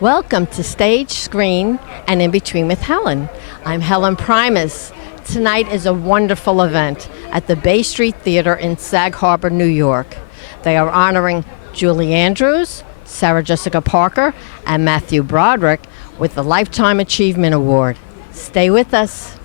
Welcome to Stage, Screen, and In Between with Helen. I'm HELEN Proimos. Tonight is a wonderful event at the Bay Street Theater in Sag Harbor, New York. They are honoring Julie Andrews, Sarah Jessica Parker, and Matthew Broderick with the Lifetime Achievement Award. Stay with us.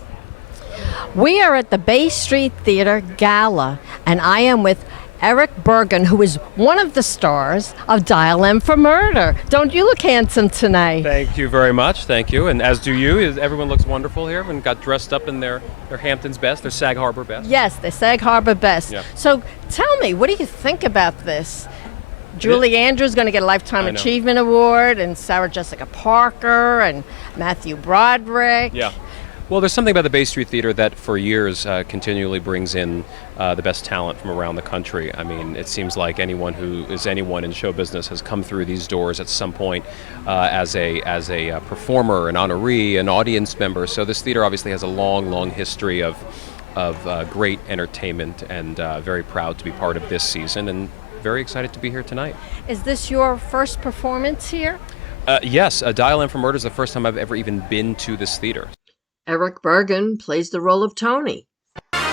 We are at the Bay Street Theater Gala, and I am with Erich Bergen, who is one of the stars of Dial M for Murder. Don't you look handsome tonight? Thank you very much. Thank you. And as do you. Everyone looks wonderful here and got dressed up in their Hampton's best, their Sag Harbor best. Yes, their Sag Harbor best. Yeah. So tell me, what do you think about this? Julie Andrews is going to get a Lifetime Achievement Award, and Sarah Jessica Parker, and Matthew Broderick. Yeah. Well, there's something about the Bay Street Theater that for years continually brings in the best talent from around the country. I mean, it seems like anyone who is anyone in show business has come through these doors at some point as a performer, an honoree, an audience member. So this theater obviously has a long, long history of great entertainment, and very proud to be part of this season, and very excited to be here tonight. Is this your first performance here? Yes, Dial M for Murder is the first time I've ever even been to this theater. Erich Bergen plays the role of Tony. Okay.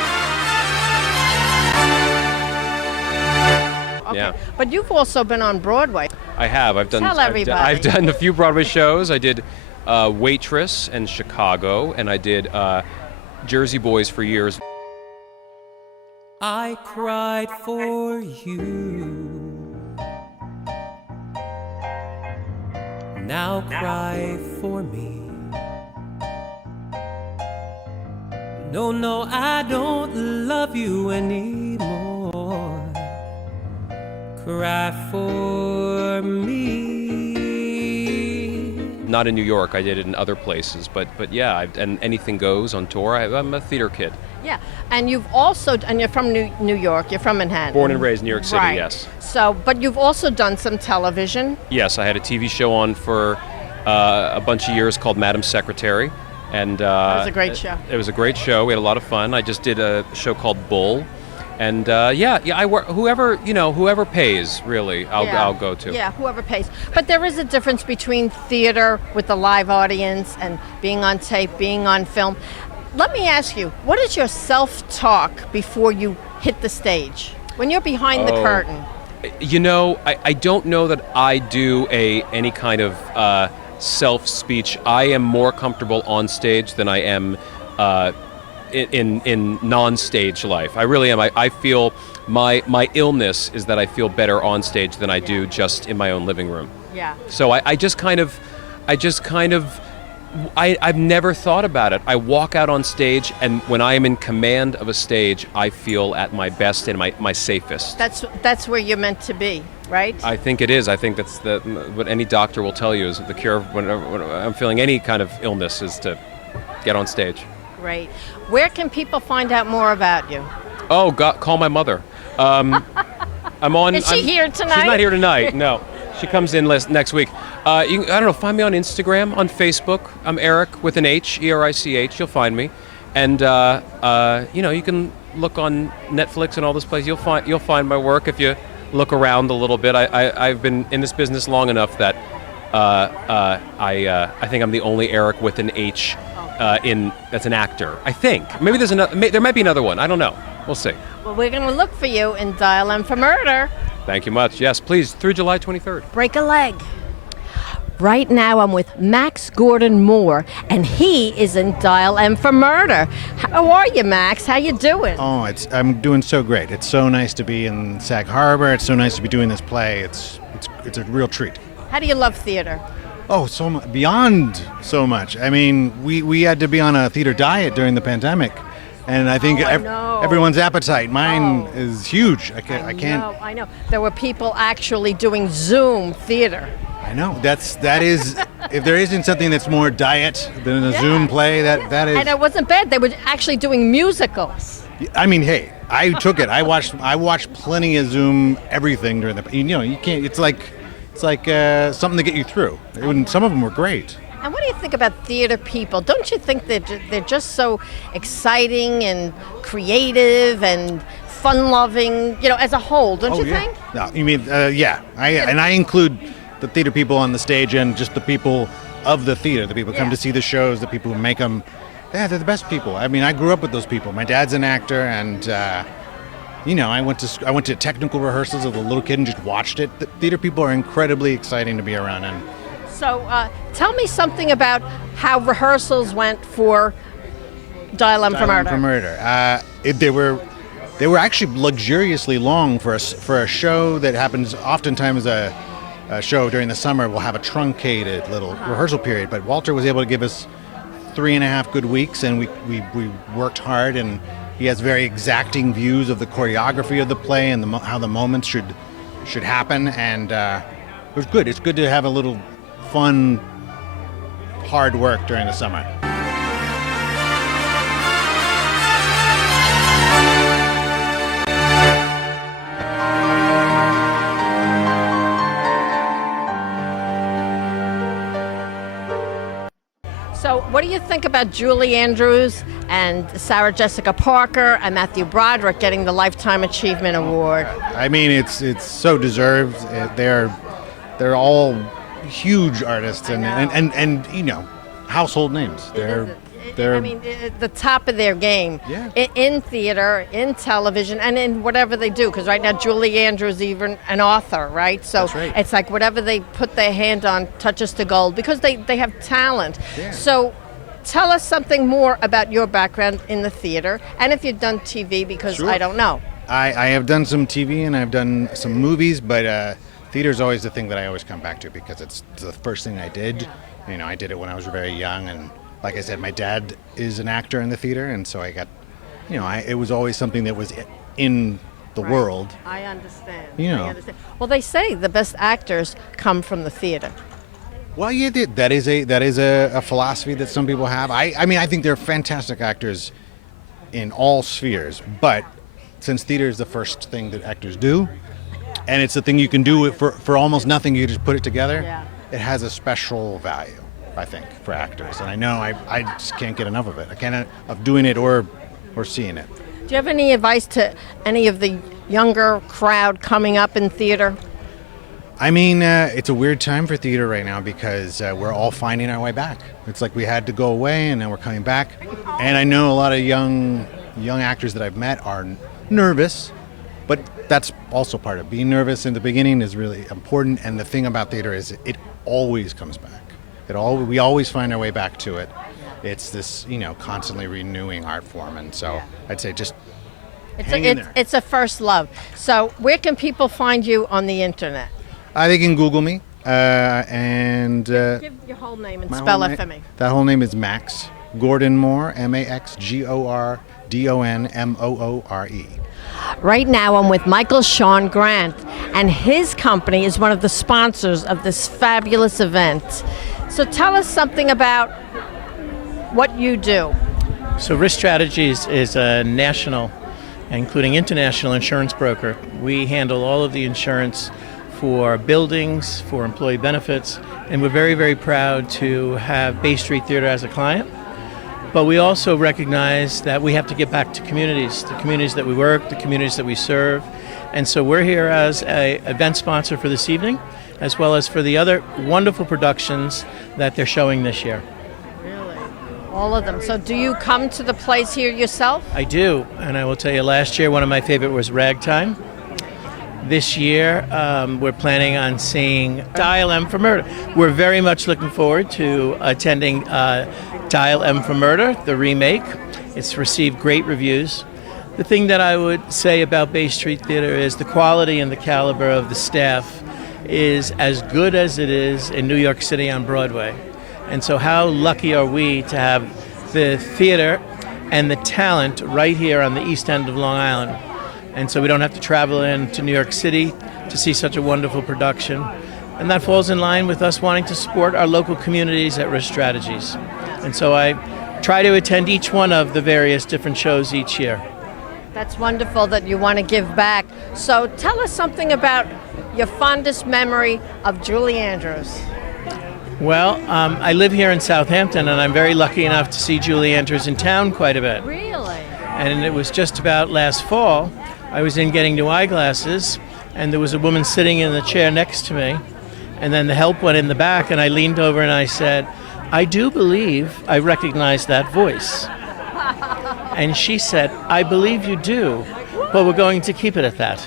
Yeah. But you've also been on Broadway. I have. I've done. Tell everybody. I've done a few Broadway shows. I did Waitress in Chicago, and I did Jersey Boys for years. I cried for you. Now cry for me. No, I don't love you anymore. Cry for me. Not in New York. I did it in other places, but yeah, and Anything Goes on tour. I'm a theater kid. Yeah, and you've also, and you're from New York. You're from Manhattan. Born and raised in New York City. Right. Yes. So, but you've also done some television. Yes, I had a TV show on for a bunch of years called Madam Secretary. And that was a great show. It was a great show. We had a lot of fun. I just did a show called Bull, and I work. Whoever pays, really, I'll go to. Yeah, whoever pays. But there is a difference between theater with the live audience and being on tape, being on film. Let me ask you, what is your self-talk before you hit the stage? When you're behind the curtain? I don't know that I do any kind of self-speech. I am more comfortable on stage than I am in non-stage life. I really am. I feel my illness is that I feel better on stage than I do just in my own living room. Yeah. So I've never thought about it. I walk out on stage, and when I am in command of a stage, I feel at my best and my safest. That's where you're meant to be, right? I think it is. I think that's what any doctor will tell you is the cure when I'm feeling any kind of illness is to get on stage. Great. Where can people find out more about you? Oh, God, call my mother. I'm on. Is she here tonight? She's not here tonight. No. She comes in next week. I don't know, find me on Instagram, on Facebook. I'm Erich with an H, E-R-I-C-H. You'll find me. And, you can look on Netflix and all this place. You'll find my work if you look around a little bit. I've been in this business long enough that I think I'm the only Erich with an H that's an actor. I think. Maybe there might be another one. I don't know. We'll see. Well, we're going to look for you in Dial M for Murder. Thank you much. Yes, please, through July 23rd. Break a leg. Right now I'm with Max Gordon Moore, and he is in Dial M for Murder. How are you, Max? How you doing? Oh, I'm doing so great. It's so nice to be in Sag Harbor. It's so nice to be doing this play. It's a real treat. How do you love theater? Oh, so beyond so much. I mean, we had to be on a theater diet during the pandemic. And I think everyone's appetite. Mine is huge. I can't. I know. There were people actually doing Zoom theater. I know. That is. If there isn't something that's more diet than a Zoom play, that is. And it wasn't bad. They were actually doing musicals. I mean, hey, I took it. I watched plenty of Zoom everything during the. You can't. It's like something to get you through. Some of them were great. And what do you think about theater people? Don't you think that they're just so exciting and creative and fun-loving, as a whole, don't you think? No, you mean, yeah. I include the theater people on the stage and just the people of the theater, the people who come to see the shows, the people who make them. Yeah, they're the best people. I mean, I grew up with those people. My dad's an actor, and I went to technical rehearsals as a little kid and just watched it. The theater people are incredibly exciting to be around. And So tell me something about how rehearsals went for Dial M for Murder. They were actually luxuriously long for a show that happens oftentimes a show during the summer will have a truncated little rehearsal period. But Walter was able to give us 3.5 good weeks, and we worked hard, and he has very exacting views of the choreography of the play and how the moments should happen, and it was good. It's good to have a little fun, hard work during the summer. So what do you think about Julie Andrews and Sarah Jessica Parker and Matthew Broderick getting the Lifetime Achievement Award? I mean, it's so deserved. They're all huge artists and household names. They're I mean, the top of their game in theater, in television, and in whatever they do. Because right now, Julie Andrews is even an author, right? So That's right. It's like whatever they put their hand on touches to gold because they have talent. Yeah. So tell us something more about your background in the theater, and if you've done TV, because Sure. I don't know. I have done some TV and I've done some movies, but theater is always the thing that I always come back to because it's the first thing I did. I did it when I was very young, and like I said, my dad is an actor in the theater, and so I got, it was always something that was in the world. I understand. I understand. Well, they say the best actors come from the theater. Well, yeah, that is a philosophy that some people have. I mean, I think they're fantastic actors in all spheres, but since theater is the first thing that actors do, and it's the thing you can do for almost nothing, you just put it together, it has a special value, I think, for actors. And I know I just can't get enough of it. I can't of doing it or seeing it. Do you have any advice to any of the younger crowd coming up in theater? I mean, it's a weird time for theater right now because we're all finding our way back. It's like we had to go away and now we're coming back. And I know a lot of young actors that I've met are nervous, but that's also part of it. Being nervous in the beginning is really important. And the thing about theater is it always comes back. We always find our way back to it. It's this, constantly renewing art form. And so I'd say just hang in there. It's a first love. So where can people find you on the internet? They can Google me and Give your whole name and spell it for me. That whole name is Max Gordon Moore, MaxGordonMoore. Right now I'm with Michael Sean Grant, and his company is one of the sponsors of this fabulous event. So tell us something about what you do. So Risk Strategies is a national, including international insurance broker. We handle all of the insurance for buildings, for employee benefits, and we're very, very proud to have Bay Street Theater as a client. But we also recognize that we have to get back to communities, the communities that we work, the communities that we serve. And so we're here as an event sponsor for this evening, as well as for the other wonderful productions that they're showing this year. Really? All of them. So do you come to the plays here yourself? I do, and I will tell you, last year one of my favorite was Ragtime. This year, we're planning on seeing Dial M for Murder. We're very much looking forward to attending Dial M for Murder, the remake. It's received great reviews. The thing that I would say about Bay Street Theater is the quality and the caliber of the staff is as good as it is in New York City on Broadway. And so how lucky are we to have the theater and the talent right here on the east end of Long Island. And so we don't have to travel in to New York City to see such a wonderful production. And that falls in line with us wanting to support our local communities at Risk Strategies. And so I try to attend each one of the various different shows each year. That's wonderful that you want to give back. So tell us something about your fondest memory of Julie Andrews. Well, I live here in Southampton, and I'm very lucky enough to see Julie Andrews in town quite a bit. Really? And it was just about last fall. I was in getting new eyeglasses, and there was a woman sitting in the chair next to me, And then the help went in the back, and I leaned over and I said, I do believe I recognize that voice. And she said, I believe you do, but we're going to keep it at that.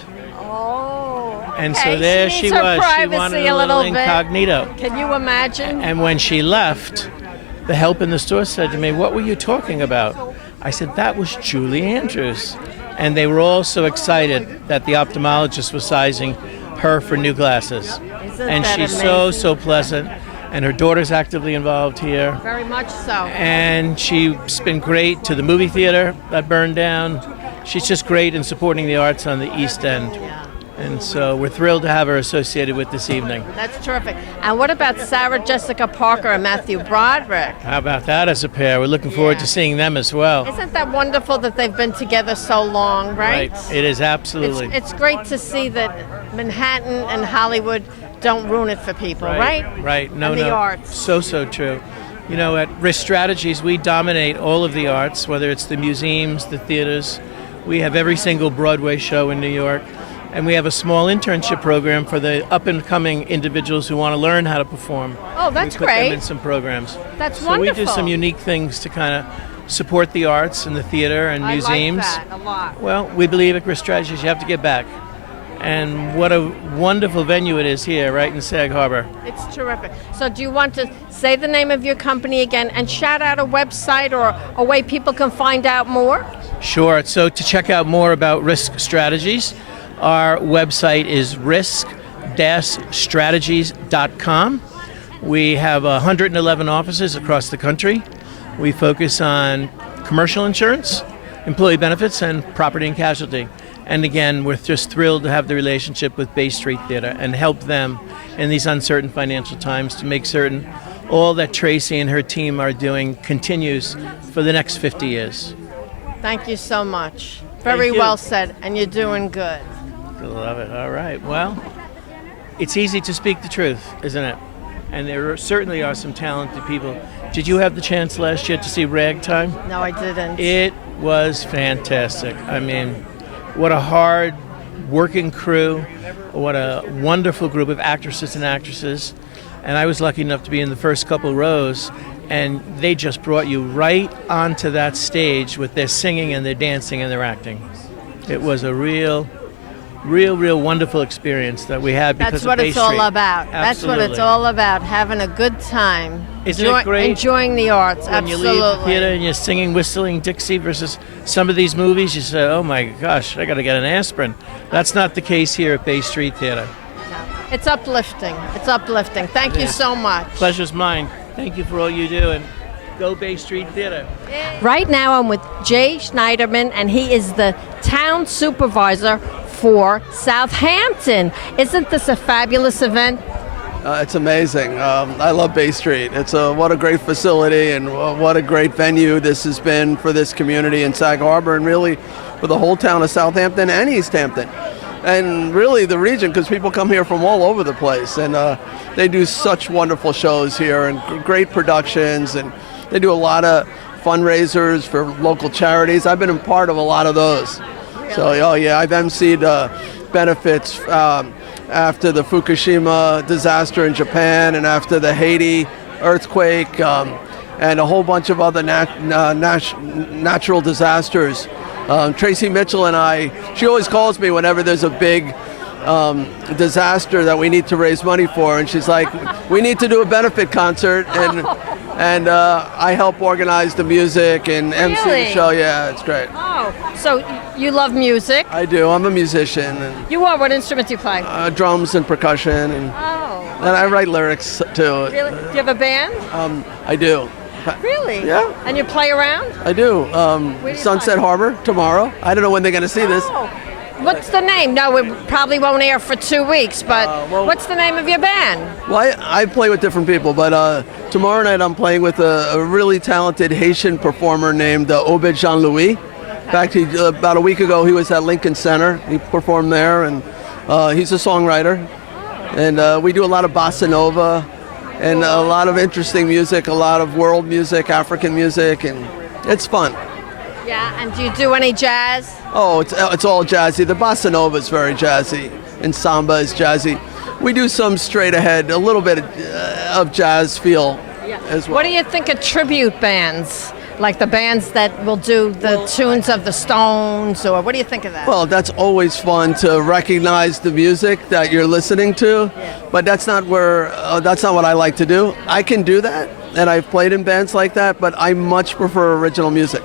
And so there she was. She wanted a little incognito. Can you imagine? And when she left, the help in the store said to me, what were you talking about? I said, that was Julie Andrews. And they were all so excited that the ophthalmologist was sizing her for new glasses. And she's so pleasant. And her daughter's actively involved here. Very much so. And she's been great to the movie theater that burned down. She's just great in supporting the arts on the East End. And so we're thrilled to have her associated with this evening. That's terrific. And what about Sarah Jessica Parker and Matthew Broderick? How about that as a pair? We're looking forward to seeing them as well. Isn't that wonderful that they've been together so long, right? It is, absolutely. It's great to see that Manhattan and Hollywood don't ruin it for people, right? Right. No, and the arts. So true. You know, at Risk Strategies, we dominate all of the arts, whether it's the museums, the theaters. We have every single Broadway show in New York. And we have a small internship program for the up-and-coming individuals who want to learn how to perform. Oh, that's great. We put them in some programs. That's so wonderful. So we do some unique things to kind of support the arts and the theater and museums. I like that a lot. Well, we believe at Risk Strategies you have to give back. And what a wonderful venue it is here, right in Sag Harbor. It's terrific. So do you want to say the name of your company again and shout out a website or a way people can find out more? Sure. So to check out more about Risk Strategies, our website is risk-strategies.com. We have 111 offices across the country. We focus on commercial insurance, employee benefits, and property and casualty. And again, we're just thrilled to have the relationship with Bay Street Theater and help them in these uncertain financial times to make certain all that Tracy and her team are doing continues for the next 50 years. Thank you so much. Very well said, and you're doing good. Love it. All right. Well, it's easy to speak the truth, isn't it? And there certainly are some talented people. Did you have the chance last year to see Ragtime? No, I didn't. It was fantastic. I mean, what a hard working crew. What a wonderful group of actresses and actresses. And I was lucky enough to be in the first couple rows, and they just brought you right onto that stage with their singing and their dancing and their acting. It was a real wonderful experience that we had because That's what of it's Bay Street. all about. Absolutely. That's what it's all about, having a good time. Isn't it great? Enjoying the arts, when absolutely. you leave the theater and you're singing, whistling Dixie versus some of these movies, you say, oh my gosh, I got to get an aspirin. That's not the case here at Bay Street Theater. No. It's uplifting. It's uplifting. Thank you so much. Pleasure's mine. Thank you for all you do, and go Bay Street Theater. Right now I'm with Jay Schneiderman, and he is the town supervisor for Southampton. Isn't this a fabulous event? It's amazing. I love Bay Street. What a great facility, and what a great venue this has been for this community in Sag Harbor, and really for the whole town of Southampton and East Hampton, and really the region, because people come here from all over the place, and they do such wonderful shows here and great productions, and they do a lot of fundraisers for local charities. I've been a part of a lot of those. So, I've emceed benefits after the Fukushima disaster in Japan and after the Haiti earthquake and a whole bunch of other natural disasters. Tracy Mitchell and I, she always calls me whenever there's a big disaster that we need to raise money for, and she's like, we need to do a benefit concert, and I help organize the music and MC the show. Yeah, it's great. Oh, so you love music? I do. I'm a musician. And, you are? What instrument do you play? Drums and percussion, and I write lyrics too. Really? Do you have a band? I do. Really? Yeah. And you play around? I do. Sunset Harbor tomorrow. I don't know when they're going to see this. What's the name? No, it probably won't air for 2 weeks, but what's the name of your band? Well, I play with different people, but tomorrow night I'm playing with a really talented Haitian performer named Obed Jean-Louis. In fact, about a week ago he was at Lincoln Center. He performed there, and he's a songwriter. And we do a lot of bossa nova and a lot of interesting music, a lot of world music, African music, and it's fun. Yeah, and do you do any jazz? Oh, it's all jazzy. The bossa nova is very jazzy, and samba is jazzy. we do some straight ahead, a little bit of jazz feel as well. What do you think of tribute bands? Like the bands that will do the tunes of the Stones, or what do you think of that? Well, that's always fun to recognize the music that you're listening to, but that's not what I like to do. I can do that, and I've played in bands like that, but I much prefer original music.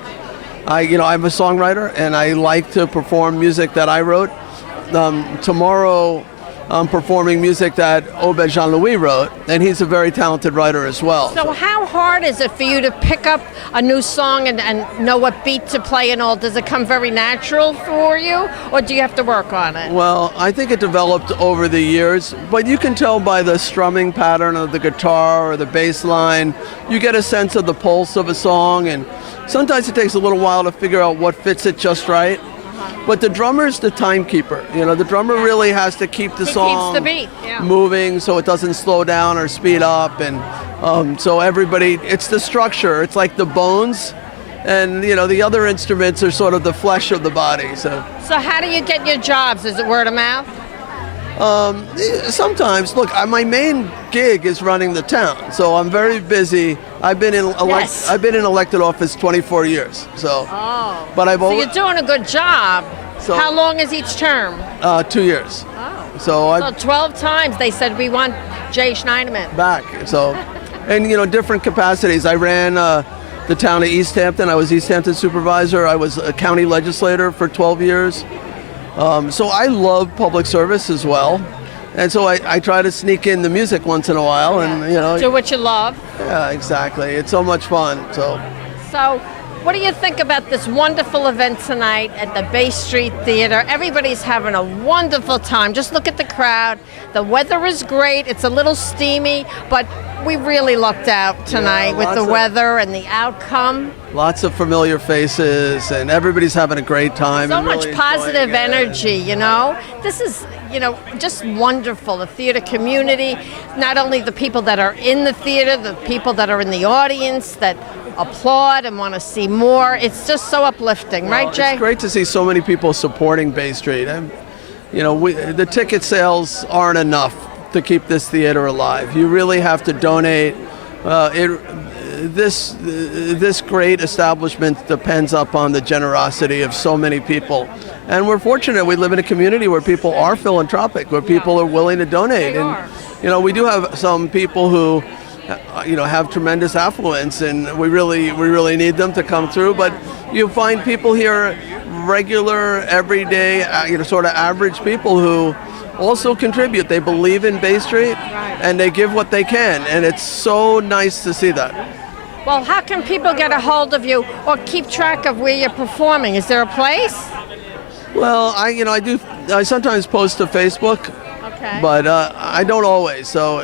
I'm a songwriter, and I like to perform music that I wrote. Tomorrow, I'm performing music that Obed Jean-Louis wrote, and he's a very talented writer as well. So how hard is it for you to pick up a new song and know what beat to play and all? Does it come very natural for you, or do you have to work on it? Well, I think it developed over the years, but you can tell by the strumming pattern of the guitar or the bass line. You get a sense of the pulse of a song, and sometimes it takes a little while to figure out what fits it just right. But the drummer's the timekeeper. The drummer really has to keep the song keeps the beat, moving so it doesn't slow down or speed up. And so everybody, it's the structure. It's like the bones. And, the other instruments are sort of the flesh of the body. So how do you get your jobs? Is it word of mouth? Sometimes. Look, my main gig is running the town. So I'm very busy. I've been in elected office 24 years. So, but So you're doing a good job. So, how long is each term? 2 years. Oh. So 12 times they said we want Jay Schneiderman back. So, and different capacities. I ran the town of East Hampton. I was East Hampton Supervisor. I was a county legislator for 12 years. So I love public service as well. And so I try to sneak in the music once in a while, and do what you love. Yeah, exactly. It's so much fun. So what do you think about this wonderful event tonight at the Bay Street Theater? Everybody's having a wonderful time. Just look at the crowd. The weather is great. It's a little steamy, but we really lucked out tonight with the weather and the outcome. Lots of familiar faces, and everybody's having a great time. So and much really positive energy, This is, just wonderful. The theater community, not only the people that are in the theater, the people that are in the audience that applaud and want to see more. It's just so uplifting, right, Jay? It's great to see so many people supporting Bay Street. The ticket sales aren't enough to keep this theater alive. You really have to donate. This great establishment depends upon the generosity of so many people. And we're fortunate we live in a community where people are philanthropic, where people are willing to donate. And we do have some people who have tremendous affluence, and we really need them to come through. But you find people here, regular, everyday, sort of average people who also contribute. They believe in Bay Street, and they give what they can, and it's so nice to see that. Well, how can people get a hold of you or keep track of where you're performing? Is there a place? Well, I sometimes post to Facebook, but I don't always. So,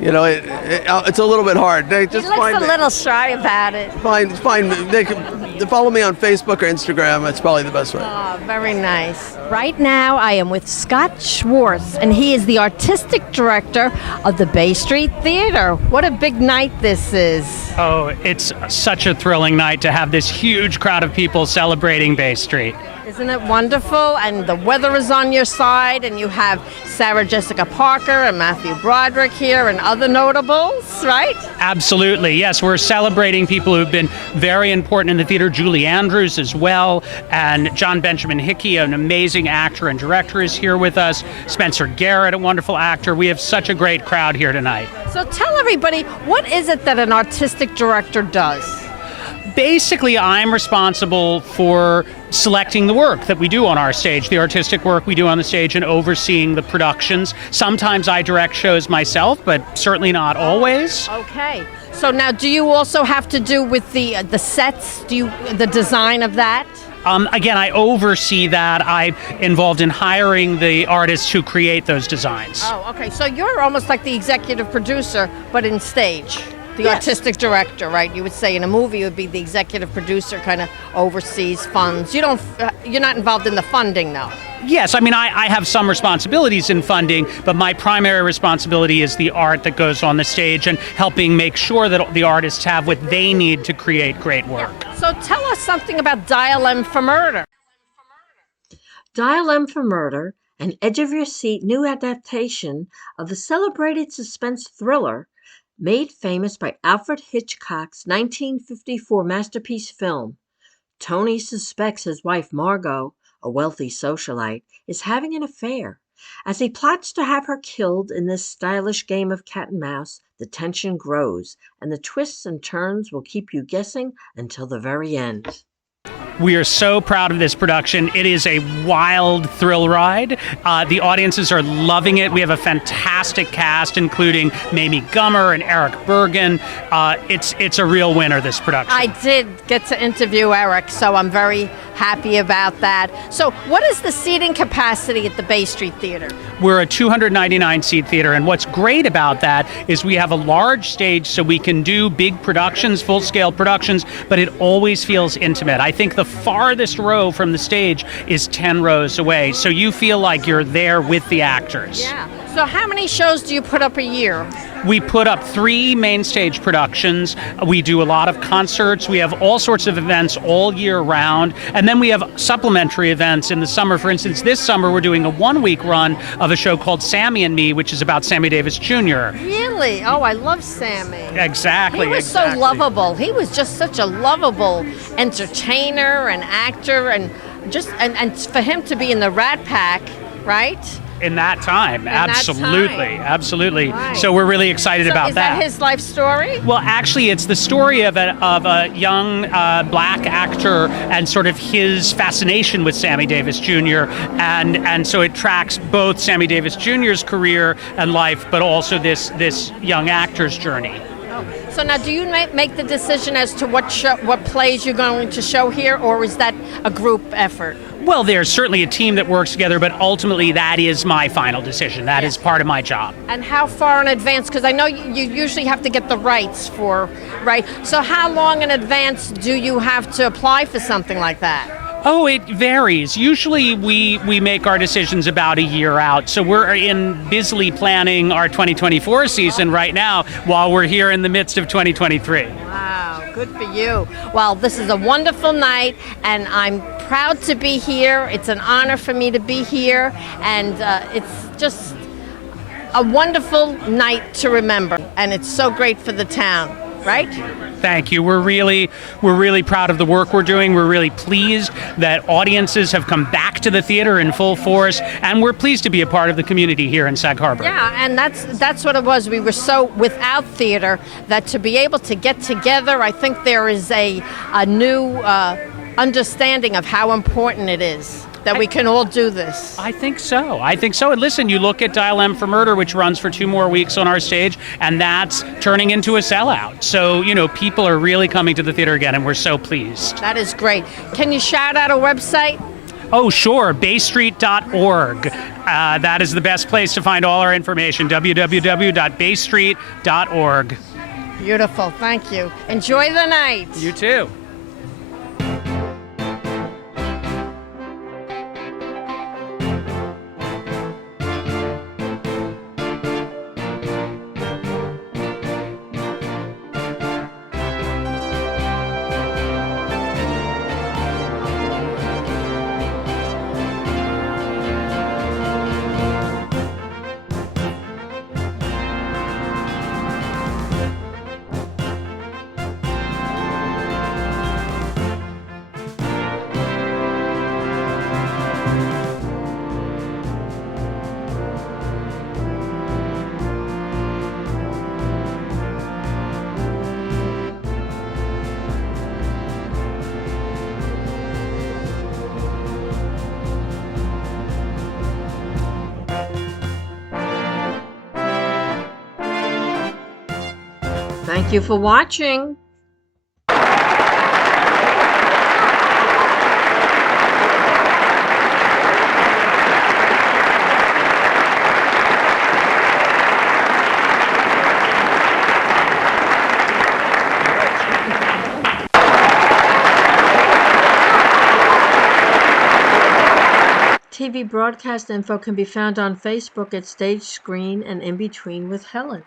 it's a little bit hard. They just he looks a little shy about it. Fine. They can follow me on Facebook or Instagram. It's probably the best way. Oh, very nice. Right now, I am with Scott Schwartz, and he is the artistic director of the Bay Street Theater. What a big night this is. Oh, it's such a thrilling night to have this huge crowd of people celebrating Bay Street. Isn't it wonderful? And the weather is on your side, and you have Sarah Jessica Parker and Matthew Broderick here and other notables, right? Absolutely, yes. We're celebrating people who've been very important in the theater. Julie Andrews as well, and John Benjamin Hickey, an amazing actor and director, is here with us. Spencer Garrett, a wonderful actor. We have such a great crowd here tonight. So tell everybody, what is it that an artistic director does? Basically, I'm responsible for selecting the work that we do on our stage, the artistic work we do on the stage, and overseeing the productions. Sometimes I direct shows myself, but certainly not always. Okay. So now, do you also have to do with the sets? The design of that? Again, I oversee that. I'm involved in hiring the artists who create those designs. Oh, okay. So you're almost like the executive producer, but in stage. The artistic director, right? You would say in a movie it would be the executive producer, kind of oversees funds. You're not involved in the funding, though. Yes, I have some responsibilities in funding, but my primary responsibility is the art that goes on the stage and helping make sure that the artists have what they need to create great work. So tell us something about Dial M for Murder. Dial M for Murder an edge-of-your-seat new adaptation of the celebrated suspense thriller made famous by Alfred Hitchcock's 1954 masterpiece film. Tony suspects his wife Margot, a wealthy socialite, is having an affair. As he plots to have her killed in this stylish game of cat and mouse, the tension grows, and the twists and turns will keep you guessing until the very end. We are so proud of this production. It is a wild thrill ride. The audiences are loving it. We have a fantastic cast, including Mamie Gummer and Erich Bergen. It's a real winner, this production. I did get to interview Erich, so I'm very happy about that. So what is the seating capacity at the Bay Street Theater? We're a 299-seat theater, and what's great about that is we have a large stage so we can do big productions, full-scale productions, but it always feels intimate. I think the farthest row from the stage is 10 rows away, so you feel like you're there with the actors. Yeah. So how many shows do you put up a year? We put up 3 main stage productions. We do a lot of concerts. We have all sorts of events all year round. And then we have supplementary events in the summer. For instance, this summer we're doing a 1-week run of a show called Sammy and Me, which is about Sammy Davis Jr. Really? Oh, I love Sammy. Exactly. He was so lovable. He was just such a lovable entertainer and actor, and for him to be in the Rat Pack, right? In that time, absolutely. Right. So we're really excited about Is that his life story? Well, actually, it's the story of a young black actor and sort of his fascination with Sammy Davis Jr. And so it tracks both Sammy Davis Jr.'s career and life, but also this young actor's journey. So now, do you make the decision as to what plays you're going to show here, or is that a group effort? Well, there's certainly a team that works together, but ultimately that is my final decision. That is part of my job. And how far in advance? Because I know you usually have to get the rights right? So how long in advance do you have to apply for something like that? Oh, it varies. Usually we make our decisions about a year out. So we're busily planning our 2024 season right now while we're here in the midst of 2023. Wow, good for you. Well, this is a wonderful night, and I'm proud to be here. It's an honor for me to be here, and it's just a wonderful night to remember, and it's so great for the town. Right? Thank you. We're really proud of the work we're doing. We're really pleased that audiences have come back to the theater in full force, and we're pleased to be a part of the community here in Sag Harbor. Yeah, and that's what it was. We were so without theater that to be able to get together, I think there is a new understanding of how important it is that we can all do this. I think so. And listen, you look at Dial M for Murder, which runs for 2 more weeks on our stage, and that's turning into a sellout. So, people are really coming to the theater again, and we're so pleased. That is great. Can you shout out a website? Oh, sure, baystreet.org. That is the best place to find all our information, www.baystreet.org. Beautiful, thank you. Enjoy the night. You too. Thank you for watching. TV broadcast info can be found on Facebook at Stage Screen and In Between with Helen.